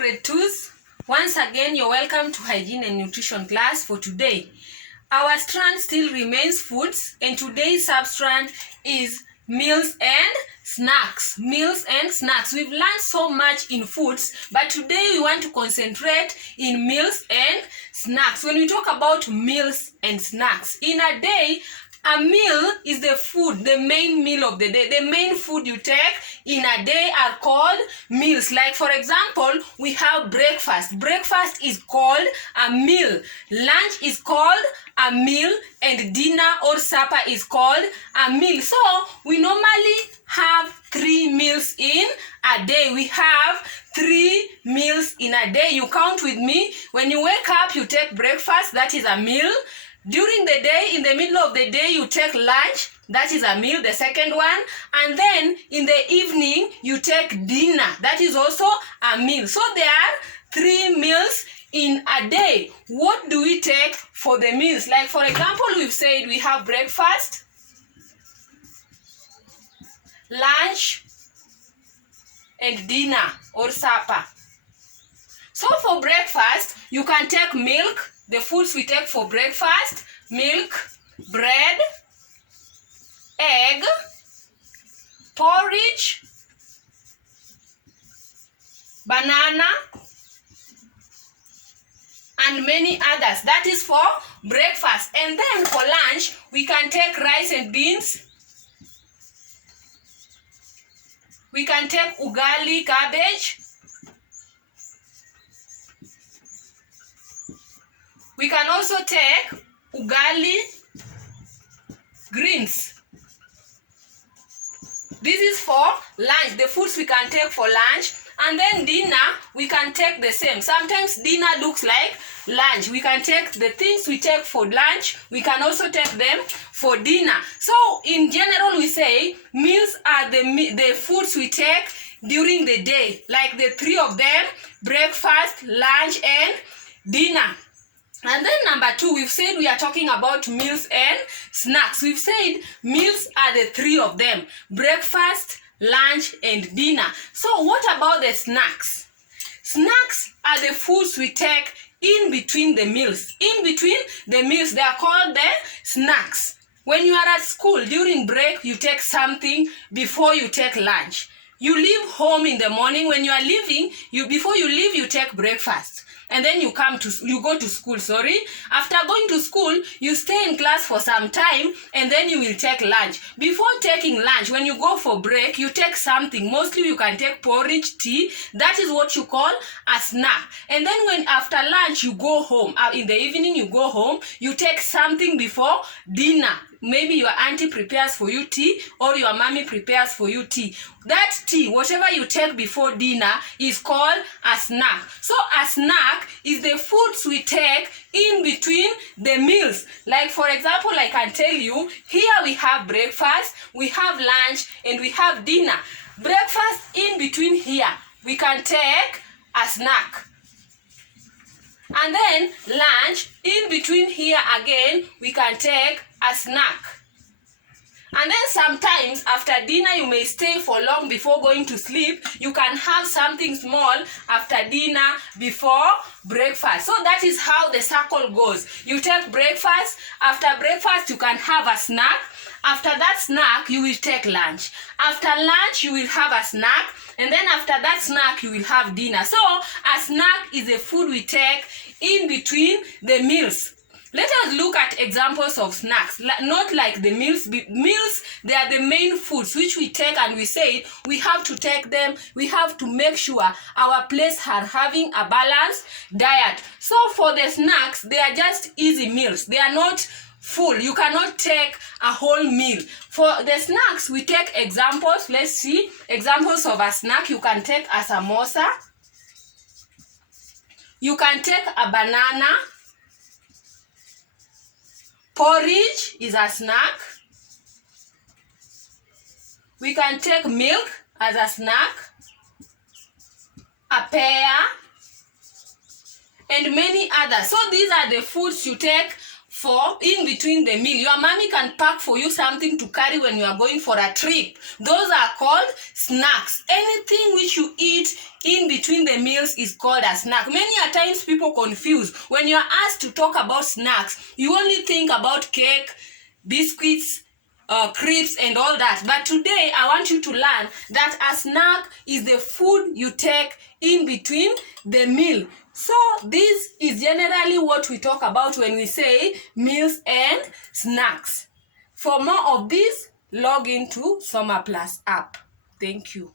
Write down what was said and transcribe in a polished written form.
grade 2s. Once again, you're welcome to hygiene and nutrition class for today. Our strand still remains foods, and today's substrand is meals and snacks. Meals and snacks. We've learned so much in foods, but today we want to concentrate in meals and snacks. When we talk about meals and snacks, in a day, a meal is the food, the main meal of the day. The main food you take in a day are called meals. Like for example, we have breakfast. Breakfast is called a meal. Lunch is called a meal, and dinner or supper is called a meal. So we normally have 3 meals in a day. We have 3 meals in a day. You count with me. When you wake up, you take breakfast, that is a meal. During the day, in the middle of the day, you take lunch, that is a meal, the second one. And then in the evening, you take dinner, that is also a meal. So there are 3 meals in a day. What do we take for the meals? Like for example, we've said we have breakfast, lunch, and dinner or supper. So for breakfast, you can take milk. The foods we take for breakfast: milk, bread, egg, porridge, banana, and many others. That is for breakfast. And then for lunch, we can take rice and beans. We can take ugali, cabbage. We can also take ugali, greens. This is for lunch, the foods we can take for lunch. And then dinner, we can take the same. Sometimes dinner looks like lunch. We can take the things we take for lunch. We can also take them for dinner. So in general, we say meals are the foods we take during the day. Like the 3 of them: breakfast, lunch, and dinner. And then number 2, we've said we are talking about meals and snacks. We've said meals are the 3 of them: breakfast, lunch, and dinner. So what about the snacks? Snacks are the foods we take in between the meals. In between the meals, they are called the snacks. When you are at school, during break, you take something before you take lunch. You leave home in the morning. When you are leaving, before you leave, you take breakfast. And then you go to school, After going to school, you stay in class for some time, and then you will take lunch. Before taking lunch, when you go for break, you take something. Mostly you can take porridge, tea. That is what you call a snack. And then when after lunch, you go home. In the evening, you go home. You take something before dinner. Maybe your auntie prepares for you tea, or your mommy prepares for you tea. That tea, whatever you take before dinner, is called a snack. So a snack is the foods we take in between the meals. Like for example, I can tell you, here we have breakfast, we have lunch, and we have dinner. Breakfast, in between here, we can take a snack. And then lunch, in between here again, we can take a snack. And then sometimes after dinner, you may stay for long before going to sleep. You can have something small after dinner before breakfast. So that is how the circle goes. You take breakfast. After breakfast, you can have a snack. After that snack, you will take lunch. After lunch, you will have a snack. And then after that snack, you will have dinner. So a snack is a food we take in between the meals. Let us look at examples of snacks. Not like the meals. Meals, they are the main foods which we take, and we say we have to take them. We have to make sure our plates are having a balanced diet. So for the snacks, they are just easy meals. They are not full. You cannot take a whole meal. For the snacks, we take examples. Let's see examples of a snack. You can take a samosa. You can take a banana. Porridge is a snack. We can take milk as a snack, a pear, and many others. So these are the foods you take for in between the meal. Your mommy can pack for you something to carry when you are going for a trip. Those are called snacks. Anything which you eat in between the meals is called a snack. Many a times people confuse. When you are asked to talk about snacks, you only think about cake, biscuits, crisps and all that. But today I want you to learn that a snack is the food you take in between the meal. So this is generally what we talk about when we say meals and snacks. For more of this, log into Soma Plus app. Thank you.